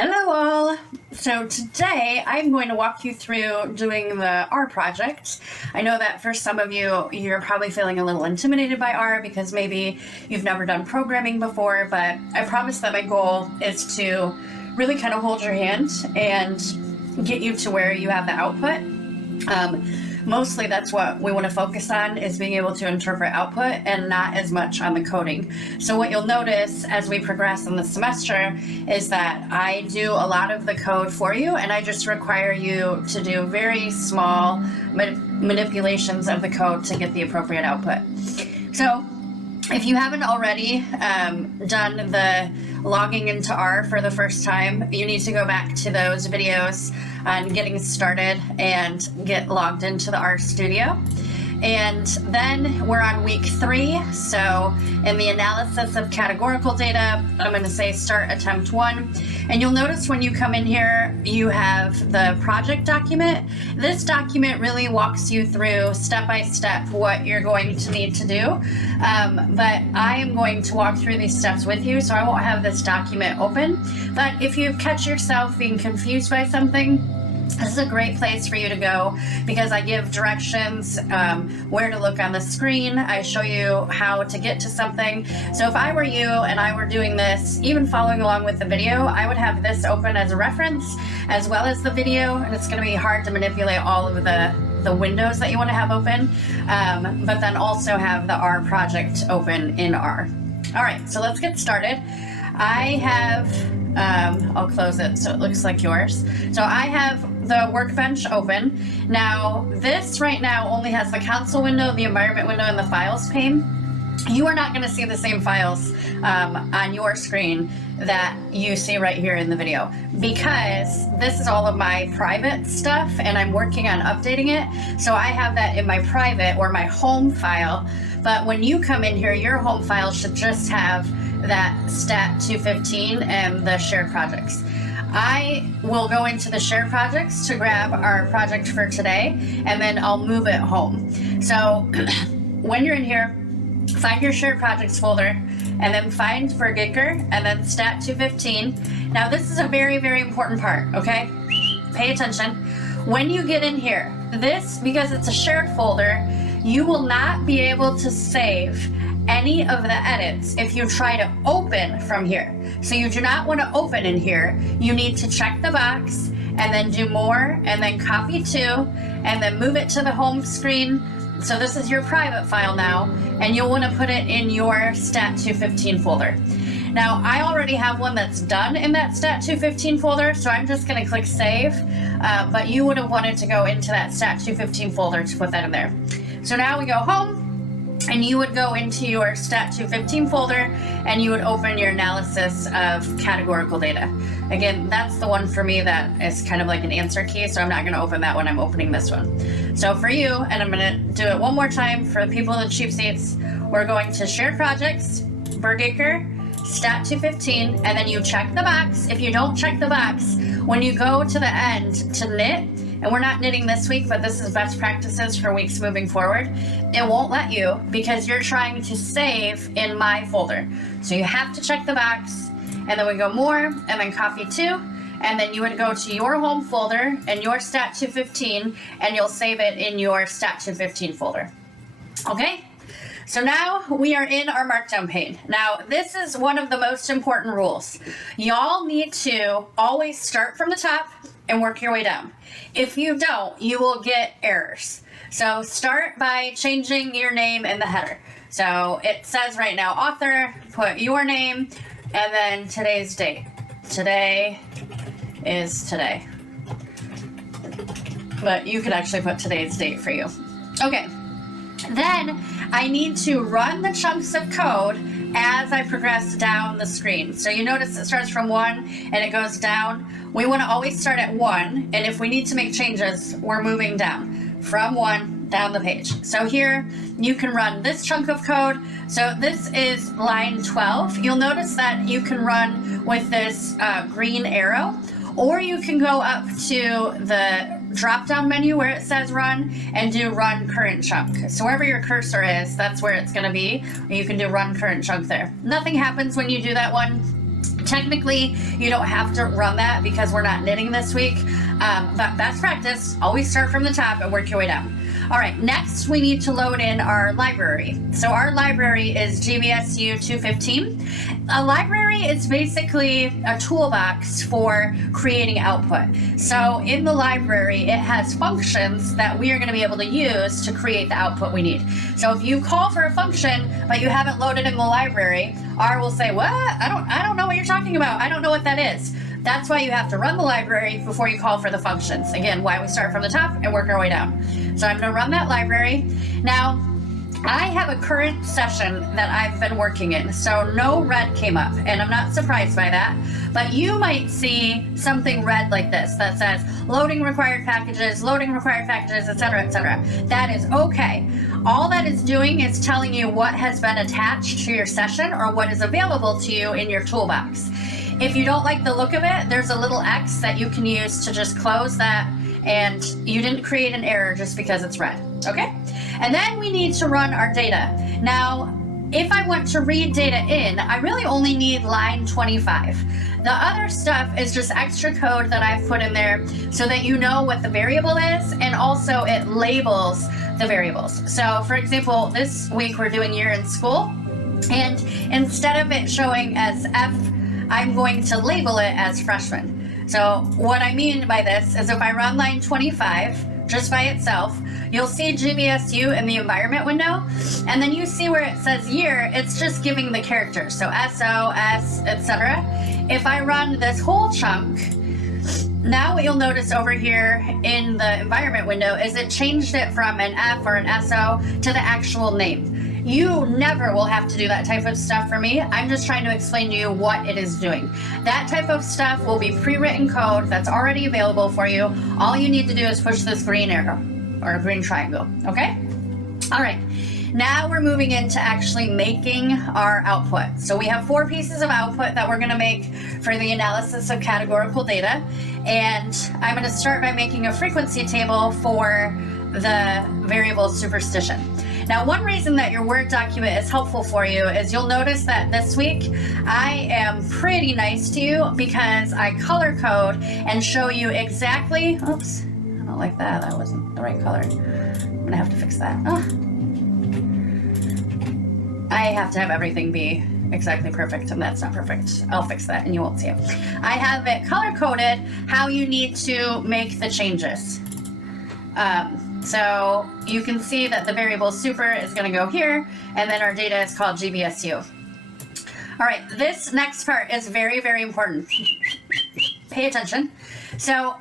Hello all! So today I'm going to walk you through doing the R project. I know that for some of you, you're probably feeling a little intimidated by R because maybe you've never done programming before, but I promise that my goal is to really kind of hold your hand and get you to where you have the output. Mostly that's what we want to focus on, is being able to interpret output and not as much on the coding. So what you'll notice as we progress in the semester is that I do a lot of the code for you, and I just require you to do very small manipulations of the code to get the appropriate output. So if you haven't already done the logging into R for the first time, you need to go back to those videos on getting started and get logged into the R Studio. And then we're on week 3. So in the analysis of categorical data, I'm going to say start attempt 1. And you'll notice when you come in here, you have the project document. This document really walks you through step by step what you're going to need to do. But I am going to walk through these steps with you, so I won't have this document open. But if you catch yourself being confused by something, this is a great place for you to go because I give directions, where to look on the screen. I show you how to get to something. So if I were you and I were doing this, even following along with the video, I would have this open as a reference as well as the video, and it's going to be hard to manipulate all of the windows that you want to have open, but then also have the R project open in R. All right, so let's get started. I have, I'll close it so it looks like yours. So I have the workbench open. Now this right now only has the console window, the environment window, and the files pane. You are not going to see the same files on your screen that you see right here in the video, because this is all of my private stuff and I'm working on updating it. So I have that in my private or my home file. But when you come in here, your home file should just have that stat 215 and the shared projects. I will go into the shared projects to grab our project for today, and then I'll move it home. So when you're in here, find your shared projects folder, and then find Vergicker, and then stat 215. Now this is a very, very important part, okay? Pay attention. When you get in here, this, because it's a shared folder, you will not be able to save any of the edits if you try to open from here. So you do not want to open in here. You need to check the box and then do more and then copy to and then move it to the home screen. So this is your private file now, and you'll want to put it in your stat 215 folder. Now I already have one that's done in that stat 215 folder, so I'm just going to click save, but you would have wanted to go into that stat 215 folder to put that in there. So now we go home, and you would go into your stat 215 folder and you would open your analysis of categorical data. Again, that's the one for me that is kind of like an answer key, so I'm not going to open that when I'm opening this one. So for you, and I'm going to do it one more time for the people in the cheap seats, we're going to shared projects, Vergicker, stat 215, and then you check the box. If you don't check the box, when you go to the end to knit, and we're not knitting this week, but this is best practices for weeks moving forward, it won't let you because you're trying to save in my folder. So you have to check the box, and then we go more, and then copy to, and then you would go to your home folder and your stat 215, and you'll save it in your stat 215 folder. Okay? So now we are in our markdown pane. Now this is one of the most important rules. Y'all need to always start from the top and work your way down. If you don't, you will get errors. So start by changing your name in the header. So it says right now author, put your name, and then today's date. Today is today. But you could actually put today's date for you. Okay. Then I need to run the chunks of code as I progress down the screen. So you notice it starts from 1 and it goes down. We want to always start at 1, and if we need to make changes, we're moving down from 1 down the page. So here you can run this chunk of code. So this is line 12. You'll notice that you can run with this green arrow, or you can go up to the drop-down menu where it says run and do run current chunk. So wherever your cursor is, that's where it's going to be. You can do run current chunk there. Nothing happens when you do that one. Technically, you don't have to run that because we're not knitting this week, but best practice, always start from the top and work your way down. All right, next we need to load in our library. So our library is GBSU 215. A library is basically a toolbox for creating output. So in the library, it has functions that we are going to be able to use to create the output we need. So if you call for a function, but you haven't loaded in the library, R will say, what? I don't know what you're talking about. I don't know what that is. That's why you have to run the library before you call for the functions. Again, why we start from the top and work our way down. So I'm going to run that library. Now, I have a current session that I've been working in, so no red came up, and I'm not surprised by that. But you might see something red like this that says loading required packages, etc., etc. That is okay. All that is doing is telling you what has been attached to your session or what is available to you in your toolbox. If you don't like the look of it, there's a little X that you can use to just close that, and you didn't create an error just because it's red, okay? And then we need to run our data. Now, if I want to read data in, I really only need line 25. The other stuff is just extra code that I've put in there so that you know what the variable is, and also it labels the variables. So for example, this week we're doing year in school, and instead of it showing as F, I'm going to label it as freshman. So what I mean by this is if I run line 25 just by itself, you'll see GBSU in the environment window, and then you see where it says year, it's just giving the characters. So SO, S, etc. If I run this whole chunk, now what you'll notice over here in the environment window is it changed it from an F or an SO to the actual name. You never will have to do that type of stuff for me. I'm just trying to explain to you what it is doing. That type of stuff will be pre-written code that's already available for you. All you need to do is push this green arrow or green triangle, okay? All right, now we're moving into actually making our output. So we have 4 pieces of output that we're gonna make for the analysis of categorical data. And I'm gonna start by making a frequency table for the variable superstition. Now, one reason that your Word document is helpful for you is you'll notice that this week I am pretty nice to you because I color code and show you exactly, oops, I don't like that, that wasn't the right color. I'm gonna have to fix that. Oh. I have to have everything be exactly perfect, and that's not perfect. I'll fix that and you won't see it. I have it color coded how you need to make the changes. So you can see that the variable super is going to go here, and then our data is called GBSU. All right, this next part is very, very important. Pay attention. So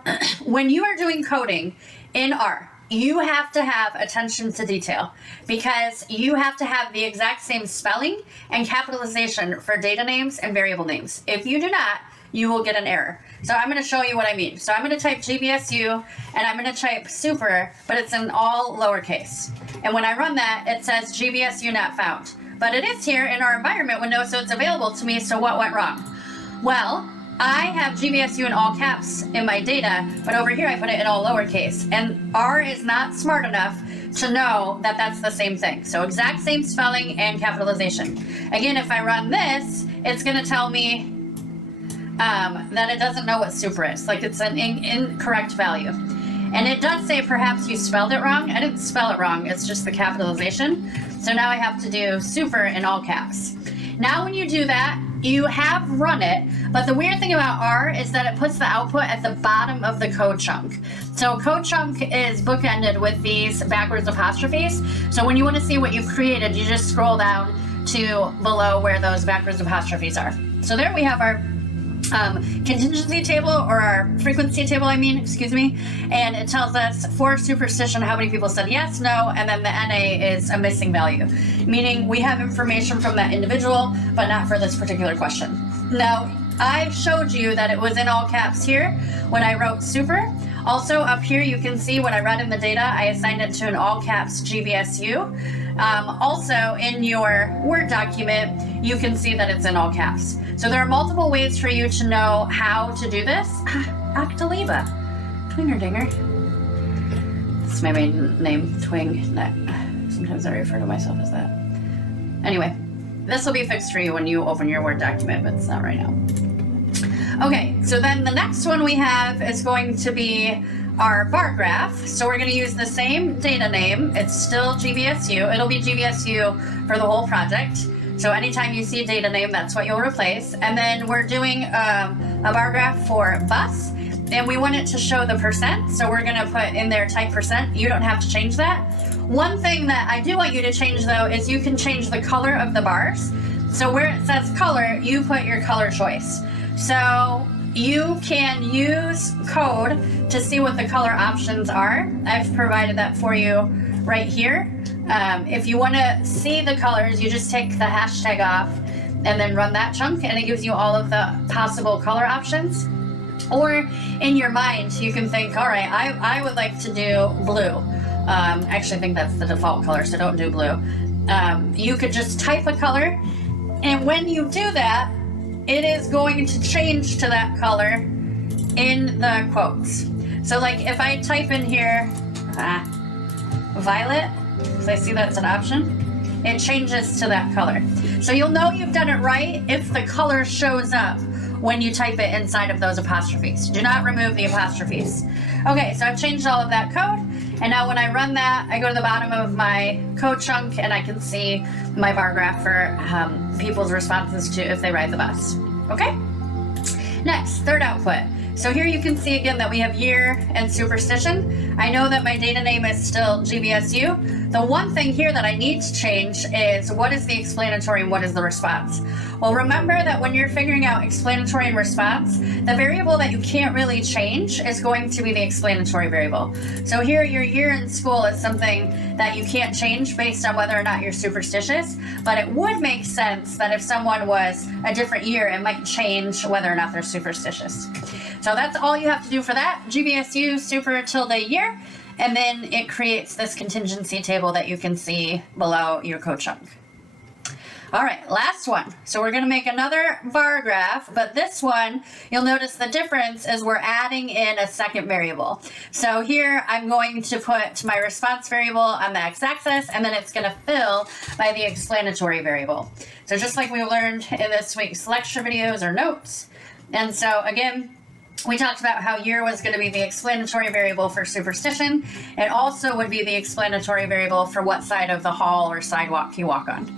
when you are doing coding in R, you have to have attention to detail because you have to have the exact same spelling and capitalization for data names and variable names. If you do not, you will get an error. So I'm going to show you what I mean. So I'm going to type GBSU and I'm going to type super, but it's in all lowercase. And when I run that, it says GBSU not found. But it is here in our environment window, so it's available to me. So what went wrong? Well, I have GBSU in all caps in my data, but over here I put it in all lowercase. And R is not smart enough to know that that's the same thing. So exact same spelling and capitalization. Again, if I run this, it's going to tell me that it doesn't know what super is. Like it's an incorrect value. And it does say perhaps you spelled it wrong. I didn't spell it wrong. It's just the capitalization. So now I have to do super in all caps. Now when you do that, you have run it, but the weird thing about R is that it puts the output at the bottom of the code chunk. So code chunk is bookended with these backwards apostrophes. So when you want to see what you've created, you just scroll down to below where those backwards apostrophes are. So there we have our contingency table, or our frequency table, excuse me, and it tells us for superstition how many people said yes, no, and then the NA is a missing value, meaning we have information from that individual, but not for this particular question. Now, I showed you that it was in all caps here when I wrote super. Also up here you can see when I read in the data, I assigned it to an all caps GBSU. Also in your Word document, you can see that it's in all caps. So there are multiple ways for you to know how to do this. Octaliba, Twinger Dinger. This is my maiden name, Twing. Sometimes I refer to myself as that. Anyway, this will be fixed for you when you open your Word document, but it's not right now. Okay, so then the next one we have is going to be our bar graph. So we're going to use the same data name. It's still GVSU. It'll be GVSU for the whole project. So anytime you see a data name, that's what you'll replace. And then we're doing a bar graph for bus, and we want it to show the percent. So we're going to put in there type percent. You don't have to change that. One thing that I do want you to change though is you can change the color of the bars. So where it says color, you put your color choice. So you can use code to see what the color options are. I've provided that for you right here. If you want to see the colors, you just take the hashtag off and then run that chunk, and it gives you all of the possible color options. Or in your mind, you can think, all right, I would like to do blue. Actually, I think that's the default color, so don't do blue. You could just type a color, and when you do that, it is going to change to that color in the quotes. So like if I type in here, violet, because I see that's an option, it changes to that color. So you'll know you've done it right if the color shows up when you type it inside of those apostrophes. Do not remove the apostrophes. Okay, so I've changed all of that code, and now when I run that, I go to the bottom of my code chunk and I can see my bar graph for people's responses to if they ride the bus. Okay? Next, third output. So here you can see again that we have year and superstition. I know that my data name is still GVSU. The one thing here that I need to change is what is the explanatory and what is the response. Well, remember that when you're figuring out explanatory and response, the variable that you can't really change is going to be the explanatory variable. So here your year in school is something that you can't change based on whether or not you're superstitious, but it would make sense that if someone was a different year, it might change whether or not they're superstitious. So that's all you have to do for that. GVSU super tilde year, and then it creates this contingency table that you can see below your code chunk. All right, last one. So we're going to make another bar graph, but this one, you'll notice the difference is we're adding in a second variable. So here I'm going to put my response variable on the x-axis, and then it's going to fill by the explanatory variable. So just like we learned in this week's lecture videos or notes. And so again, we talked about how year was going to be the explanatory variable for superstition. It also would be the explanatory variable for what side of the hall or sidewalk you walk on.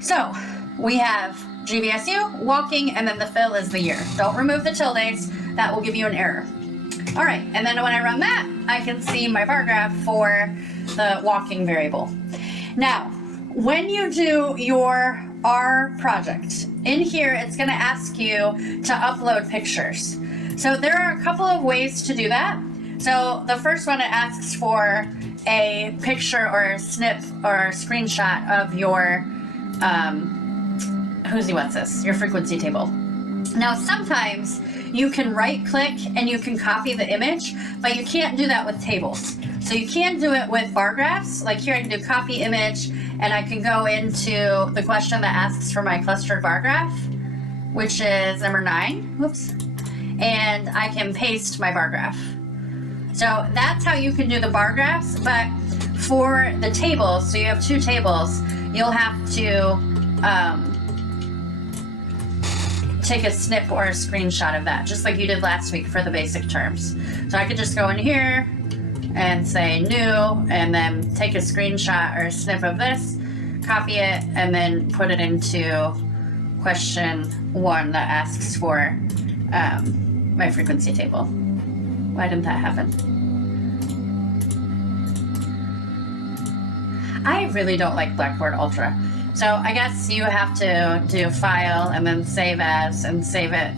So we have GVSU, walking, and then the fill is the year. Don't remove the tildes. That will give you an error. All right, and then when I run that, I can see my bar graph for the walking variable. Now, when you do your R project, in here it's going to ask you to upload pictures. So there are a couple of ways to do that. So the first one, it asks for a picture or a snip or a screenshot of your your frequency table. Now sometimes you can right click and you can copy the image, but you can't do that with tables. So you can do it with bar graphs. Like here I can do copy image, and I can go into the question that asks for my clustered bar graph, which is number 9. Whoops. And I can paste my bar graph. So that's how you can do the bar graphs, but for the tables, so you have 2 tables, you'll have to take a snip or a screenshot of that, just like you did last week for the basic terms. So I could just go in here and say new, and then take a screenshot or a snip of this, copy it, and then put it into question 1 that asks for my frequency table. Why didn't that happen? I really don't like Blackboard Ultra. So I guess you have to do file and then save as and save it,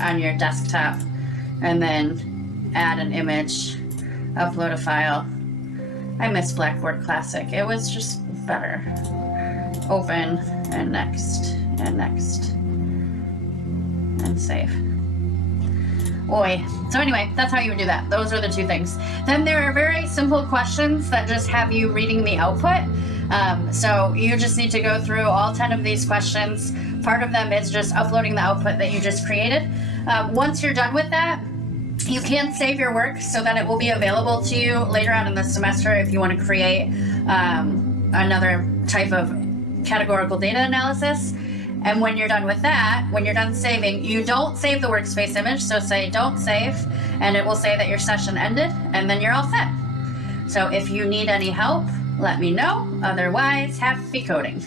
on your desktop, and then add an image, upload a file. I miss Blackboard Classic. It was just better. Open, and next, and next, and save. Oi. So anyway, that's how you would do that. Those are the 2 things. Then there are very simple questions that just have you reading the output. So you just need to go through all 10 of these questions. Part of them is just uploading the output that you just created. Once you're done with that, you can save your work so that it will be available to you later on in the semester if you want to create another type of categorical data analysis. And when you're done with that, when you're done saving, you don't save the workspace image. So say don't save, and it will say that your session ended, and then you're all set. So if you need any help, let me know. Otherwise, happy coding.